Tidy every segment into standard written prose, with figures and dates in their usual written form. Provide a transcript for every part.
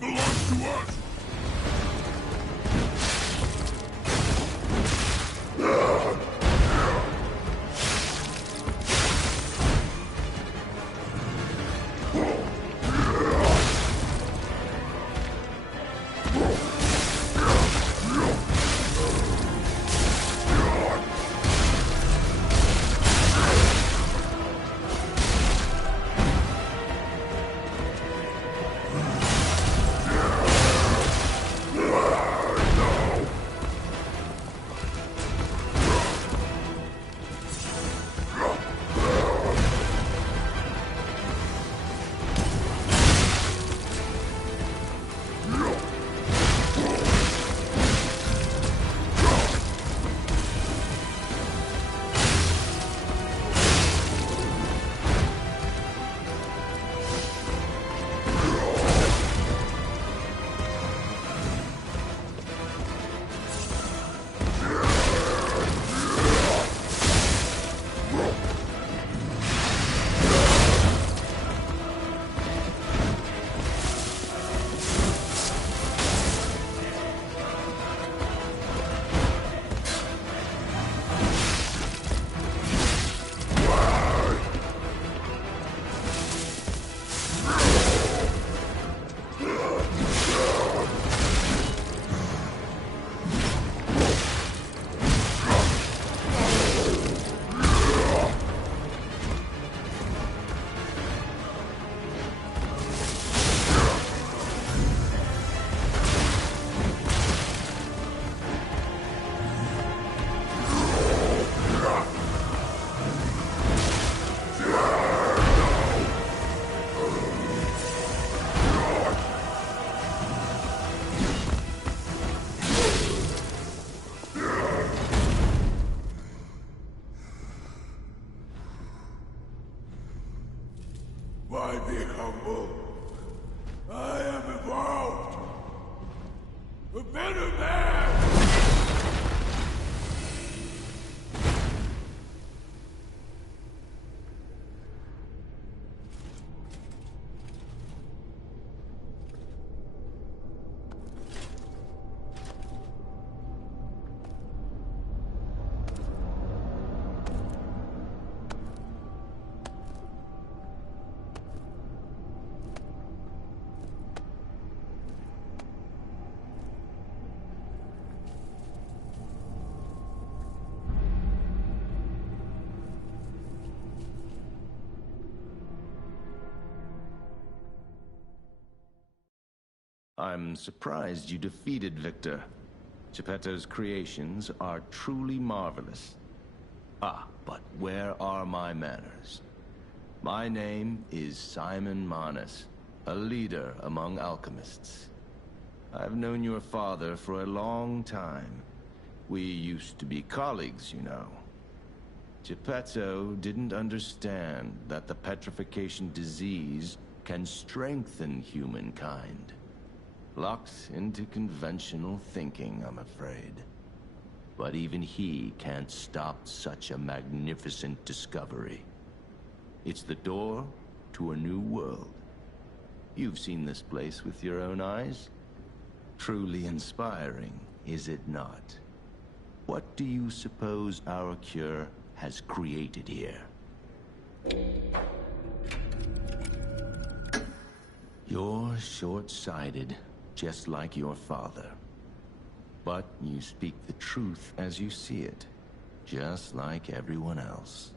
world belongs to us! Why be humble? I am evolved! A better man! I'm surprised you defeated Victor. Geppetto's creations are truly marvelous. Ah, but where are my manners? My name is Simon Manus, a leader among alchemists. I've known your father for a long time. We used to be colleagues, you know. Geppetto didn't understand that the petrification disease can strengthen humankind. Locked into conventional thinking, I'm afraid. But even he can't stop such a magnificent discovery. It's the door to a new world. You've seen this place with your own eyes. Truly inspiring, is it not? What do you suppose our cure has created here? You're short-sighted, just like your father. But you speak the truth as you see it, just like everyone else.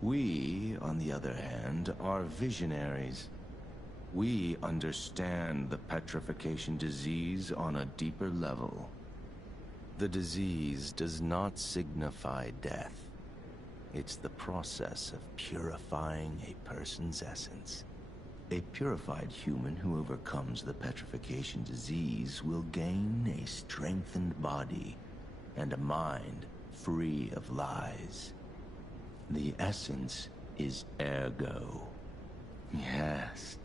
We, on the other hand, are visionaries. We understand the petrification disease on a deeper level. The disease does not signify death. It's the process of purifying a person's essence. A purified human who overcomes the petrification disease will gain a strengthened body and a mind free of lies. The essence is ergo. Yes,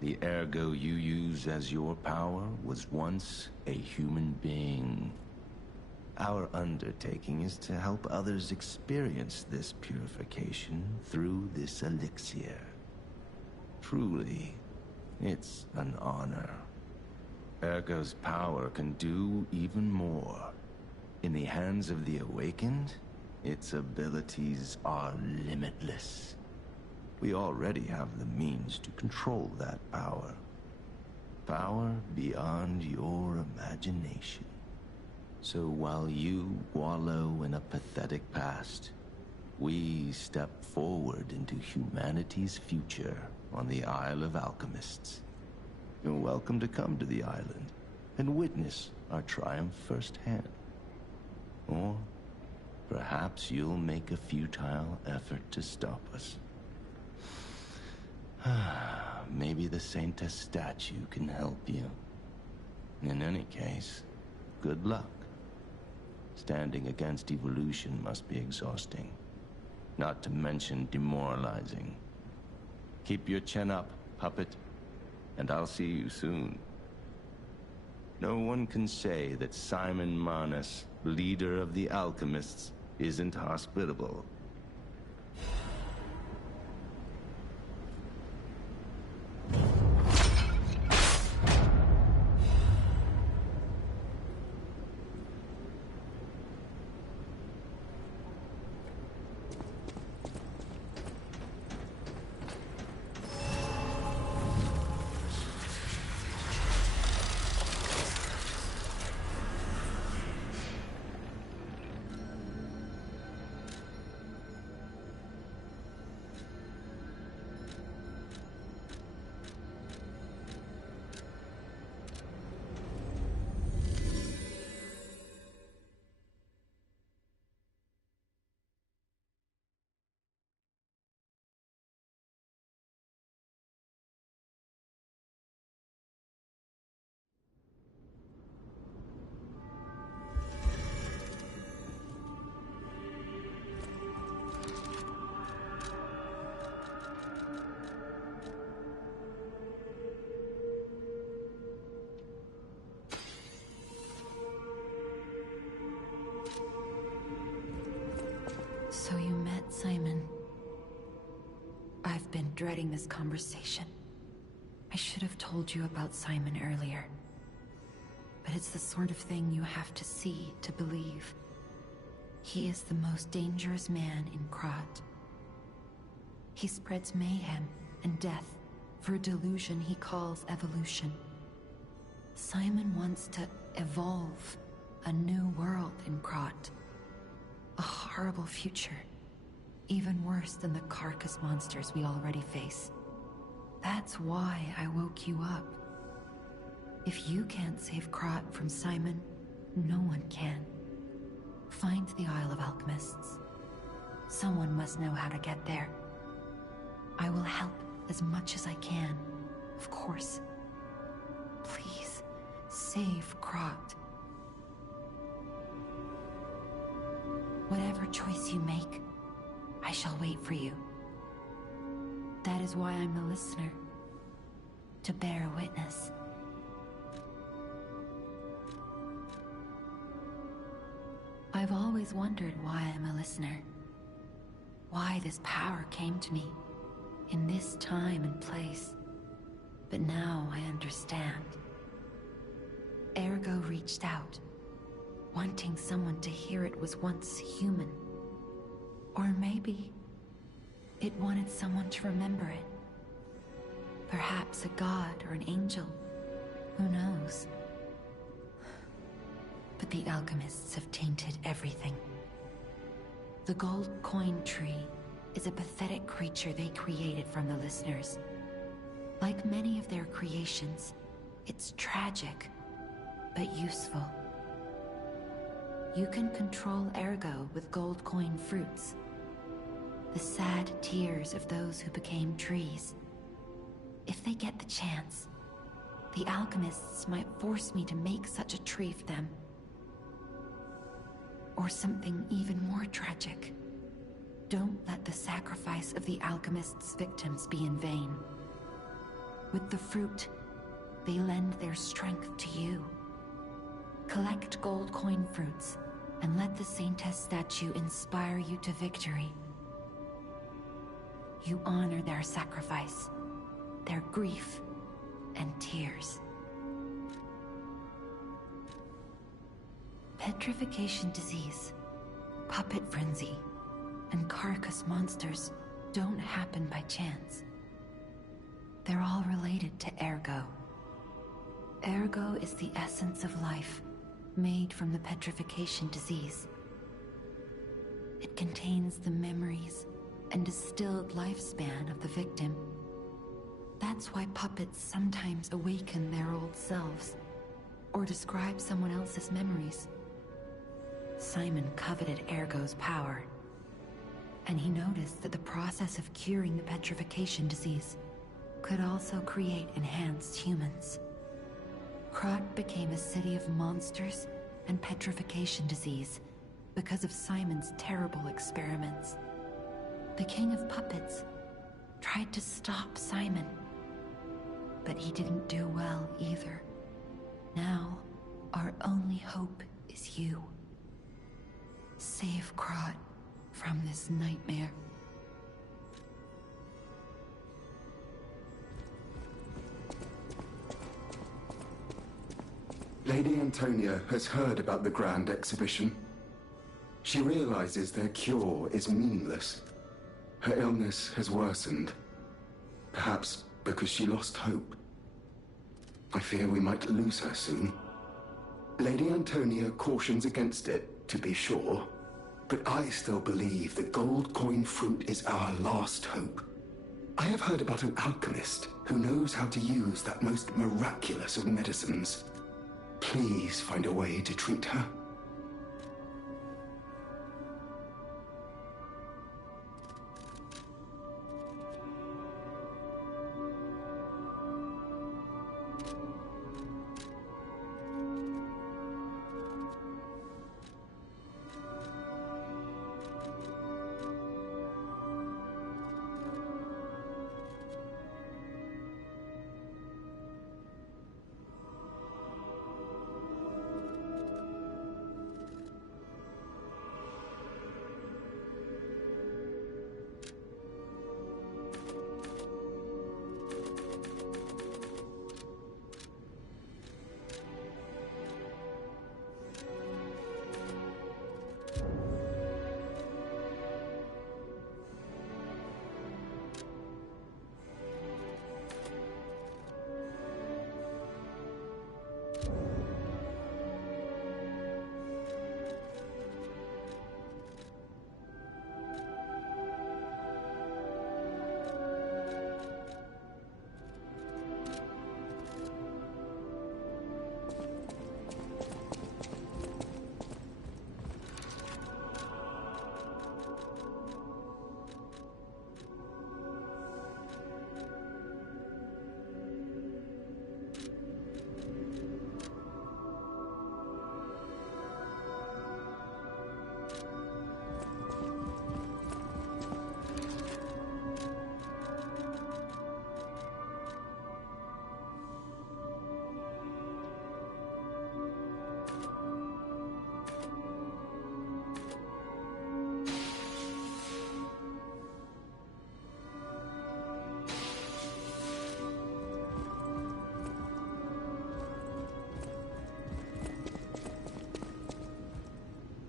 the ergo you use as your power was once a human being. Our undertaking is to help others experience this purification through this elixir. Truly, it's an honor. Ergo's power can do even more. In the hands of the Awakened, its abilities are limitless. We already have the means to control that power. Power beyond your imagination. So while you wallow in a pathetic past, we step forward into humanity's future on the Isle of Alchemists. You're welcome to come to the island and witness our triumph firsthand. Or perhaps you'll make a futile effort to stop us. Maybe the Saintess statue can help you. In any case, good luck. Standing against evolution must be exhausting, not to mention demoralizing. Keep your chin up, puppet, and I'll see you soon. No one can say that Simon Manus, leader of the Alchemists, isn't hospitable. So you met Simon. I've been dreading this conversation. I should have told you about Simon earlier. But it's the sort of thing you have to see to believe. He is the most dangerous man in Krat. He spreads mayhem and death for a delusion he calls evolution. Simon wants to evolve a new world in Krat. A horrible future. Even worse than the carcass monsters we already face. That's why I woke you up. If you can't save Krat from Simon, no one can. Find the Isle of Alchemists. Someone must know how to get there. I will help as much as I can, of course. Please, save Krat. Whatever choice you make, I shall wait for you. That is why I'm a listener. To bear witness. I've always wondered why I'm a listener. Why this power came to me, in this time and place. But now I understand. Ergo reached out, wanting someone to hear it was once human. Or maybe it wanted someone to remember it. Perhaps a god or an angel. Who knows? But the alchemists have tainted everything. The gold coin tree is a pathetic creature they created from the listeners. Like many of their creations, it's tragic, but useful. You can control Ergo with gold coin fruits. The sad tears of those who became trees. If they get the chance, the alchemists might force me to make such a tree for them. Or something even more tragic. Don't let the sacrifice of the alchemists' victims be in vain. With the fruit, they lend their strength to you. Collect gold coin fruits, and let the Saintess statue inspire you to victory. You honor their sacrifice, their grief, and tears. Petrification disease, puppet frenzy, and carcass monsters don't happen by chance. They're all related to Ergo. Ergo is the essence of life, made from the petrification disease. It contains the memories and distilled lifespan of the victim. That's why puppets sometimes awaken their old selves, or describe someone else's memories. Simon coveted Ergo's power, and he noticed that the process of curing the petrification disease could also create enhanced humans. Krat became a city of monsters and petrification disease because of Simon's terrible experiments. The King of Puppets tried to stop Simon, but he didn't do well either. Now, our only hope is you. Save Krat from this nightmare. Lady Antonia has heard about the Grand Exhibition. She realizes their cure is meaningless. Her illness has worsened. Perhaps because she lost hope. I fear we might lose her soon. Lady Antonia cautions against it, to be sure. But I still believe the gold coin fruit is our last hope. I have heard about an alchemist who knows how to use that most miraculous of medicines. Please find a way to treat her.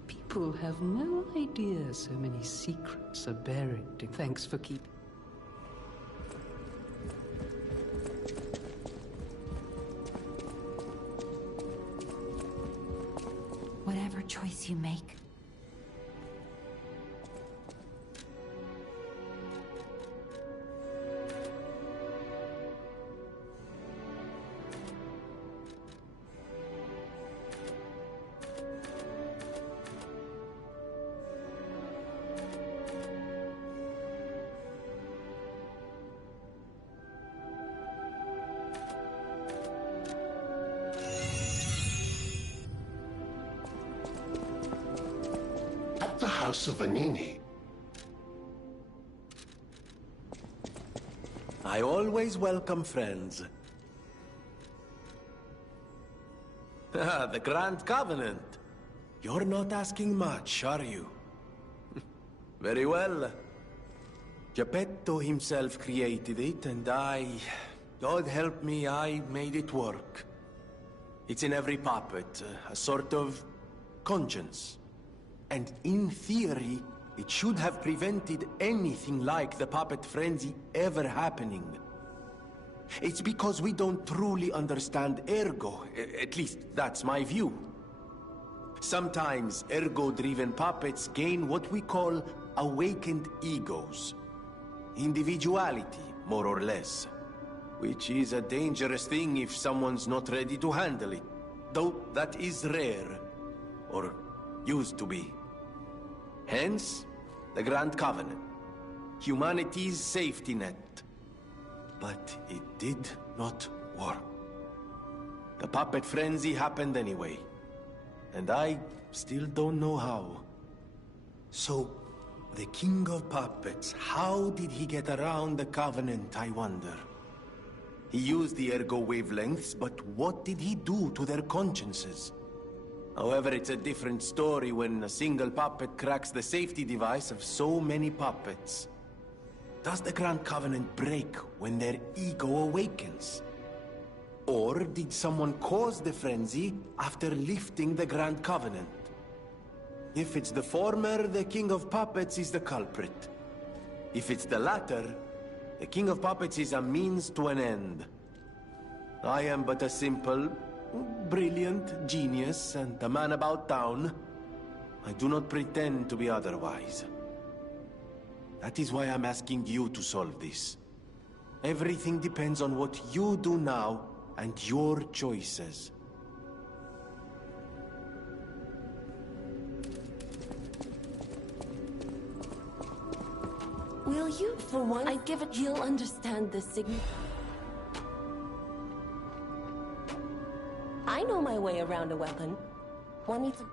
People have no idea so many secrets are buried. Thanks for keeping. Whatever choice you make, At the House of Vanini. I always welcome friends. Ah, the Grand Covenant. You're not asking much, are you? Very well. Geppetto himself created it, and God help me, I made it work. It's in every puppet, a sort of conscience. And in theory, it should have prevented anything like the puppet frenzy ever happening. It's because we don't truly understand ergo. At least, that's my view. Sometimes ergo-driven puppets gain what we call awakened egos. Individuality, more or less. Which is a dangerous thing if someone's not ready to handle it. Though that is rare. Or used to be. Hence, the Grand Covenant. Humanity's safety net. But it did not work. The puppet frenzy happened anyway. And I still don't know how. So, the King of Puppets, how did he get around the Covenant, I wonder? He used the ergo wavelengths, but what did he do to their consciences? However, it's a different story when a single puppet cracks the safety device of so many puppets. Does the Grand Covenant break when their ego awakens? Or did someone cause the frenzy after lifting the Grand Covenant? If it's the former, the King of Puppets is the culprit. If it's the latter, the King of Puppets is a means to an end. I am but a simple, brilliant genius and a man about town. I do not pretend to be otherwise. That is why I'm asking you to solve this. Everything depends on what you do now and your choices. Will you, for once, I give it, you'll understand the signal. I know my way around a weapon. One needs a...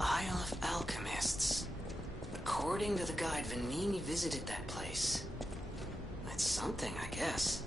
Isle of Alchemists. According to the guide, Vanini visited that place. That's something, I guess.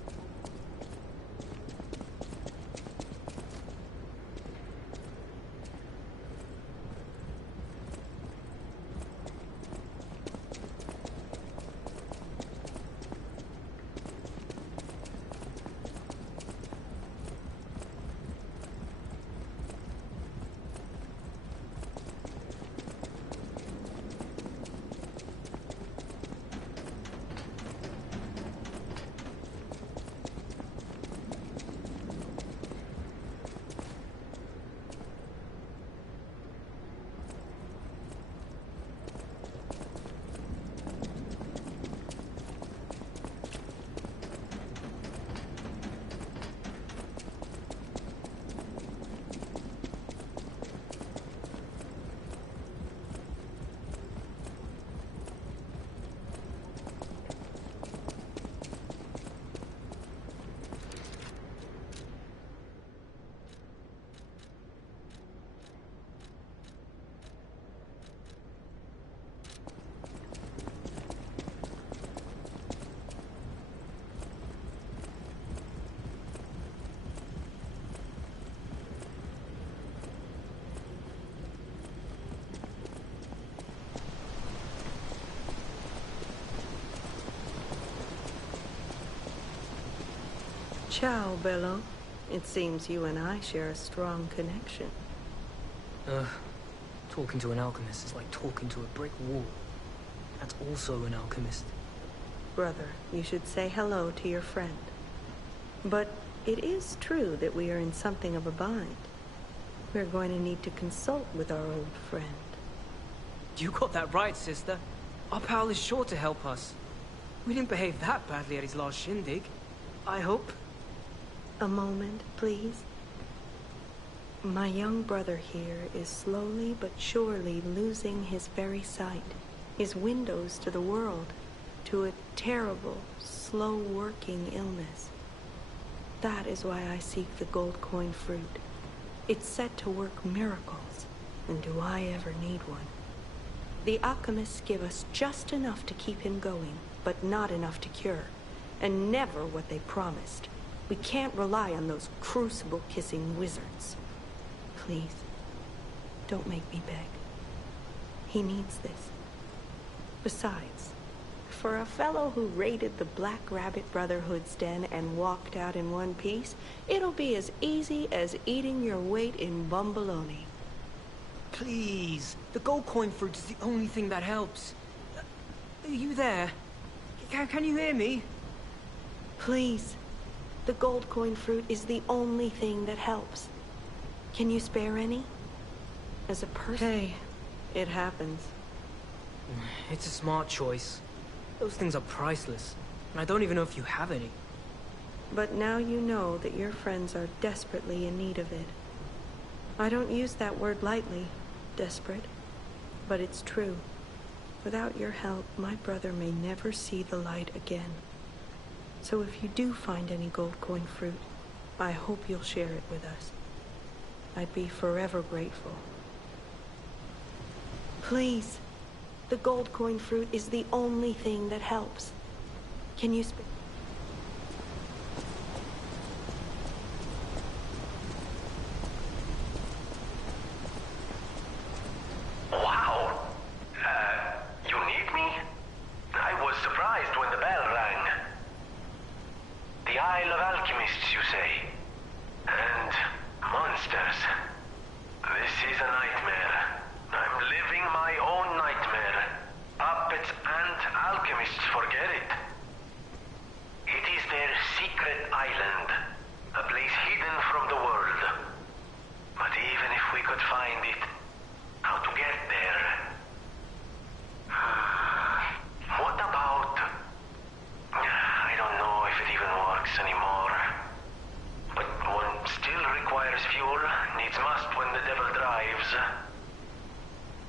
Ciao, Bello. It seems you and I share a strong connection. Talking to an alchemist is like talking to a brick wall. That's also an alchemist. Brother, you should say hello to your friend. But it is true that we are in something of a bind. We're going to need to consult with our old friend. You got that right, sister. Our pal is sure to help us. We didn't behave that badly at his last shindig. I hope. A moment, please. My young brother here is slowly but surely losing his very sight, his windows to the world, to a terrible, slow-working illness. That is why I seek the gold coin fruit. It's said to work miracles, and do I ever need one? The alchemists give us just enough to keep him going, but not enough to cure, and never what they promised. We can't rely on those crucible-kissing wizards. Please, don't make me beg. He needs this. Besides, for a fellow who raided the Black Rabbit Brotherhood's den and walked out in one piece, it'll be as easy as eating your weight in bumbaloni. Please, the gold coin fruit is the only thing that helps. Are you there? Can you hear me? Please, the gold coin fruit is the only thing that helps. Can you spare any? As a person? Hey, it happens. It's a smart choice. Those things are priceless, and I don't even know if you have any. But now you know that your friends are desperately in need of it. I don't use that word lightly, desperate, but it's true. Without your help, my brother may never see the light again. So if you do find any gold coin fruit, I hope you'll share it with us. I'd be forever grateful. Please, the gold coin fruit is the only thing that helps. Can you spare? Wow! You need me? I was surprised when the bell rang. The Isle of Alchemists, you say? And monsters. This is a nightmare. I'm living my own nightmare. Puppets and alchemists forget it. It is their secret island. A place hidden from the world. But even if we could find it, how to get there? What about... I don't know if it even works anymore. But one still requires fuel, needs must when the devil drives.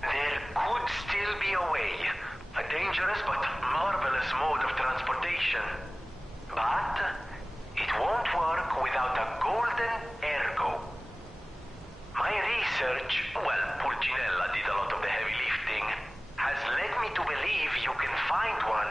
There could still be a way. A dangerous but marvelous mode of transportation. But it won't work without a golden ergo. My research, well, Pulcinella did a lot of the heavy lifting, has led me to believe you can find one